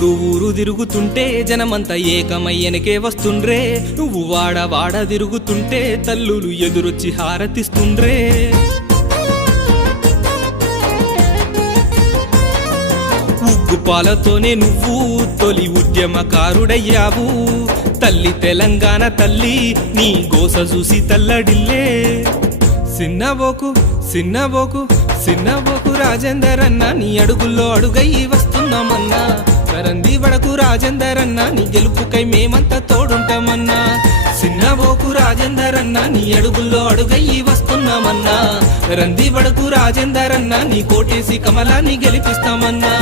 ఊరు ఊరు తిరుగుతుంటే జనమంతా ఏకమయ్యనకే వస్తుండ్రే నువ్వు వాడ వాడ తిరుగుతుంటే తల్లులు ఎదురొచ్చి హారతిస్తుండ్రే ఉగ్గుపాలతోనే నువ్వు తొలి ఉద్యమకారుడయ్యావు తల్లి తెలంగాణ తల్లి నీ గోస చూసి తల్లడిల్లే సిన్నబోకు సిన్నబోకు సిన్నబోకు రాజేందర్ అన్న నీ అడుగుల్లో అడుగయ్యి వస్తున్నామన్నా కరంది వడకు రాజేందర్ అన్న నీ గెలుపుకై మేమంతా తోడుంటామన్నా సిన్నబోకు రాజేందర్ అన్న నీ అడుగుల్లో అడుగయ్యి వస్తున్నామన్నా రంది వడకు రాజేందర్ అన్న నీ కోటేసి కమలాన్ని గెలిపిస్తామన్నా